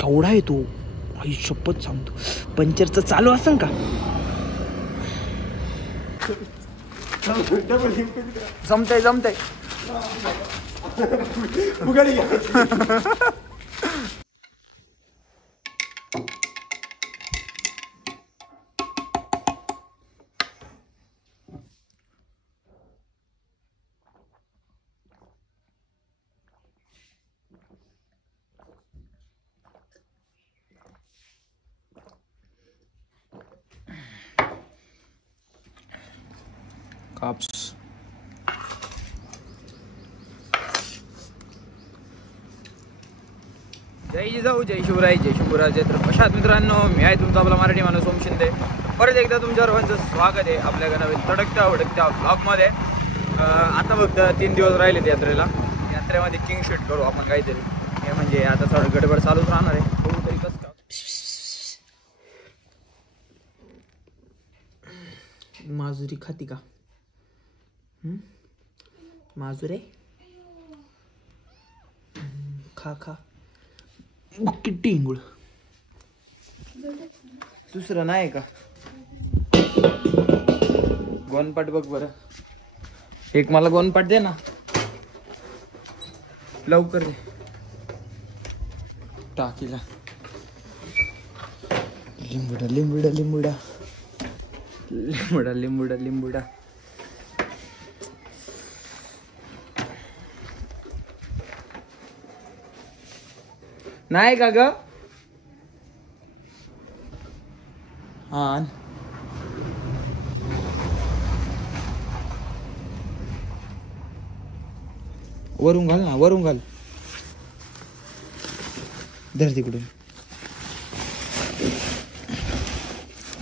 केवढा आहे तो, आई शपथ सांगतो. पंचरचं चालू असेल का? जमतंय जमतंय. काप्स जय जिजाऊ, जय शिवराय, जय शिवराय, जय प्रशांत. मित्रांनो, मी आहे तुमचा आपला मराठी माणूस ओम शिंदे. परत एकदा तुमच्या सर्वांचं स्वागत आहे आपल्या नवीन तडकत्या उडकत्या ब्लॉगमध्ये. आता फक्त 3 दिवस राहिलेत यात्रेला. यात्रेमध्ये किंग शूट करू आपण काहीतरी. हे म्हणजे आता थोडं गडबड चालूच राहणार आहे. बघू तरी कसं का. माजुरी खाती का? माजुरे खा खा. किती इंगुळ दुसरं नाही का? गोनपाट बघ बरं. एक मला गोनपाट दे ना लवकर दे. टाकीला लिंबुडा लिंबुडा लिंबुडा लिंबुडा लिंबुडा लिंबुडा. नाही का ग? हा वरून घाल ना, वरून घाल. धर तिकडून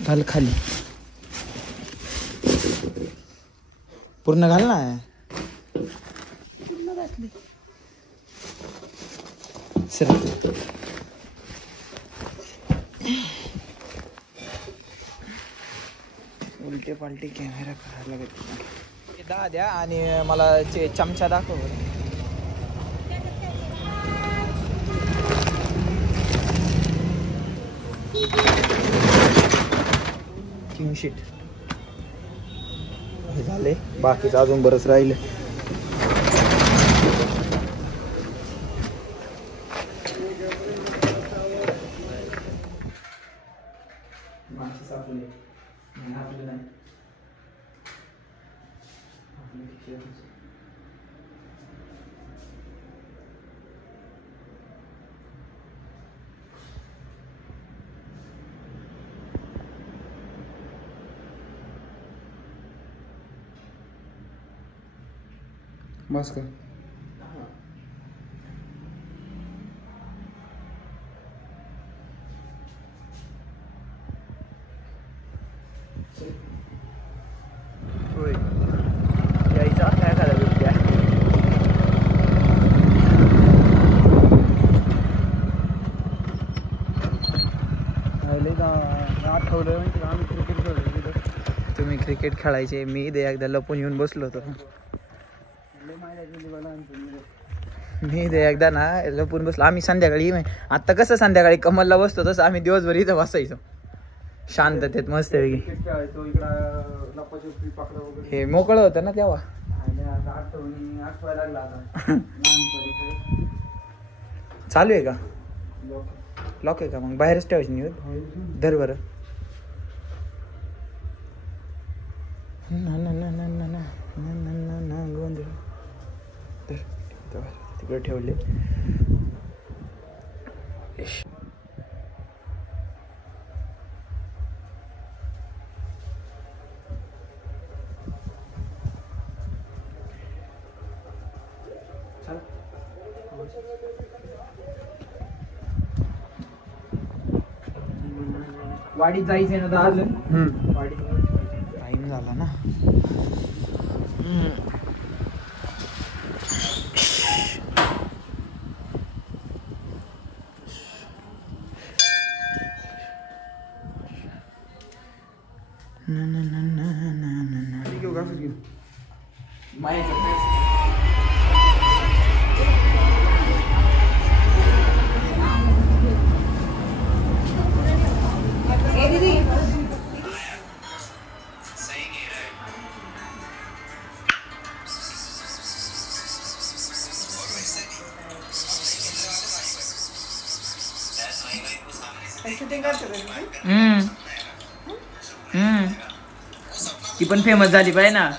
घाल खाली. पूर्ण घाल ना. पूर्ण घातली सर. उलटे पालटे कॅमेरा करायला लागेल. 10 द्या आणि मला चमचा दाखव. किंग शीट हे झाले. बाकीचं अजून बरंच राहिलं. बस कर. होय यायचा काय करायला बिबट्या. आठवलं म्हणजे आम्ही क्रिकेट खेळलो. तुम्ही क्रिकेट खेळायचे, मी एकदा लपून येऊन बसलो होतो. मी एकदा ना लपून बसलो. आम्ही संध्याकाळी, आता कसं संध्याकाळी कमलला बसतो तसं आम्ही दिवसभर इथं बसायचो शांततेत मस्त वेगळी. हे मोकळं होतं ना तेव्हा. चालू आहे का? लॉक आहे का? मग बाहेरच ठेवायची नाही. धर बरं. तिकडे ठेवले. वाडीत जायचंय ना अजून. वाडीत टाइम झाला ना. ती पण फेमस झाली पाहिजे ना.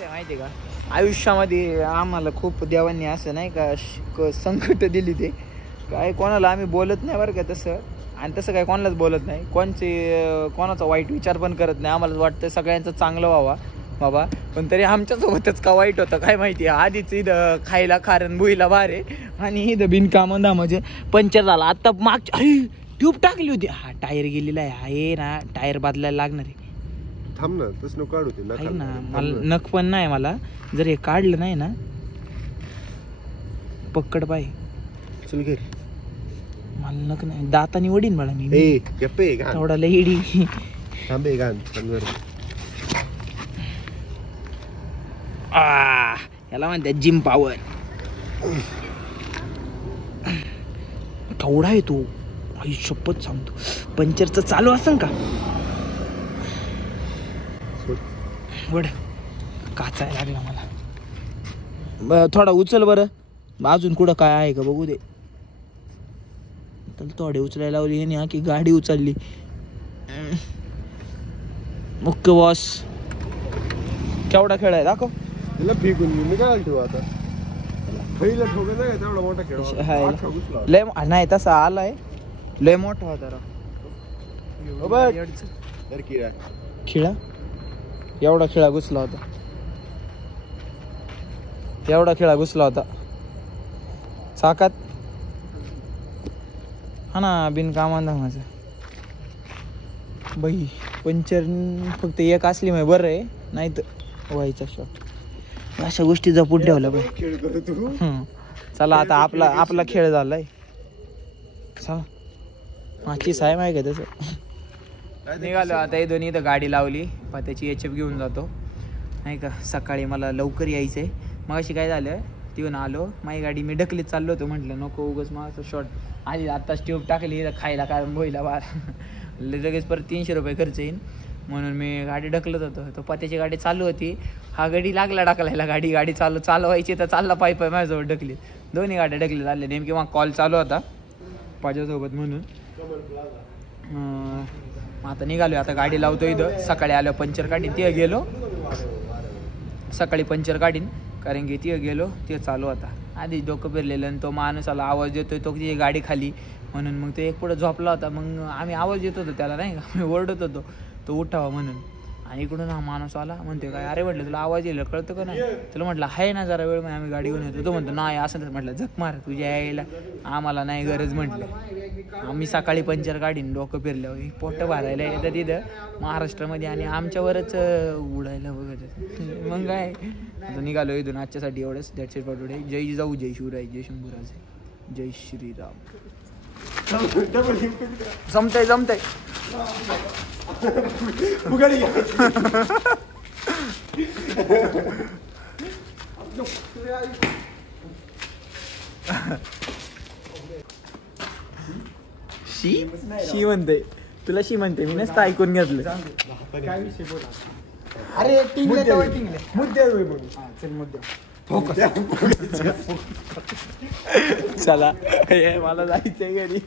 माहिती का आयुष्यामध्ये आम्हाला खूप देवांनी असं नाही का संकट दिली. ते काय कोणाला आम्ही बोलत नाही बरं का तसं, आणि तसं काय कोणालाच बोलत नाही. कोणाचा वाईट विचार पण करत नाही. आम्हाला वाटतं सगळ्यांचं चांगलं व्हावा बाबा, पण तरी आमच्यासोबतच का वाईट होतं काय माहिती. आधीच इथं खायला खारण बुईला बारे, आणि इथं बिनकामंदा म्हणजे पंक्चर झाला. आत्ता मागच्या ट्यूब टाकली होती. हा टायर गेलेला आहे ना, टायर बदलायला लागणार आहे. थांब ना, तसं काढू ते आहे ना, मला नख पण नाही. मला जर हे काढलं नाही ना पक्कड पाय. चल घे. मला नख नाही, दातानी वडीन मला मी. तेवढा लईडी थांबे गान. याला म्हणतात जिम पॉवर. केवढा आहे तो, आई शपथ सांगतो. पंक्चरचं चालू असेल का वड, काचायला लागला मला. थोडा उचल बरं, अजून कुठं काय आहे का बघू दे. तर थोडे उचलायला लावली आणि की गाडी उचलली. मुख्य बॉस केवढा खेळ आहे दाखव. तिला फेकून मी काय ठेवू आता. पहिला ठोका नाही तेवढा मोठा खेळ लय नाही तसा आलाय, लय मोठा होता खिळा. एवढा खिळा घुसला होता, एवढा खिळा घुसला होता चाकात. हा ना, बिनकामांदा माझं बाई. पंक्चर फक्त एक असली मग बरं आहे, नाही तर व्हायचा शॉट. अशा गोष्टी जपून ठेवल्या पाहिजे. चला आता आपला खेळ झालाय. चला माझी साहेब आहे का तसं. निघालो आता. हे दोन्ही इथं गाडी लावली, त्याची HF घेऊन जातो नाही का. सकाळी मला लवकर यायचंय. मग अशी काय झालं, तिथून आलो माझी गाडी मी ढकलीत चाललो होतो. म्हटलं नको उगाच माझं शॉर्ट. आधी आत्ताच ट्यूब टाकली खायला कारण बोईला बार. लगेच परत 300 रुपये खर्च येईन म्हणून मी गाडी ढकलत होतो. तो पत्याची गाडी चालू होती, हा गाडी लागला ढकलायला. गाडी चालवायची तर चालला पाय माझ्याजवळ ढकलीत. दोन्ही गाड्या ढकलीत आले. नेमकी मग कॉल चालू होता माझ्यासोबत म्हणून. आता निघालो. आता गाडी लावतो इथं. सकाळी आलो पंक्चर काढीन, तिथं गेलो. सकाळी पंक्चर काढीन कारण की तिथं गेलो, तिथं चालू होता. आधी डोकं फिरलेलं आणि तो माणूस आला, आवाज देतोय तो तिची गाडी खाली म्हणून. मग तो एक पुढं झोपला होता. मग आम्ही आवाज देत होतो त्याला नाही का, मी ओरडत होतो तो उठावा म्हणून. आणि इकडून हा माणूस आला, म्हणते काय अरे म्हटलं तुला आवाज येईल कळतं का नाही. तुला म्हटलं आहे ना जरा वेळ, मग आम्ही गाडी घेऊन येतो. तो म्हणतो नाही असं नाही. म्हटलं झक मार तुझ्या यायला, आम्हाला नाही गरज म्हटलं. आम्ही सकाळी पंक्चर काढीन डोकं फिरलं. पोट भरायला येतं तिथं महाराष्ट्रामध्ये आणि आमच्यावरच उडायला बघत. मग काय आता निघालो इथून. आजच्यासाठी एवढंच. That's it for today. जय जिजाऊ, जय शिवराय, जय शंभूराजे, जय श्रीराम. जमतंय शी म्हणते तुला. शी म्हणते मी नसतं ऐकून घेतलं. काय विषय बोला. अरे मुद्दे चला मला जायचंय घरी.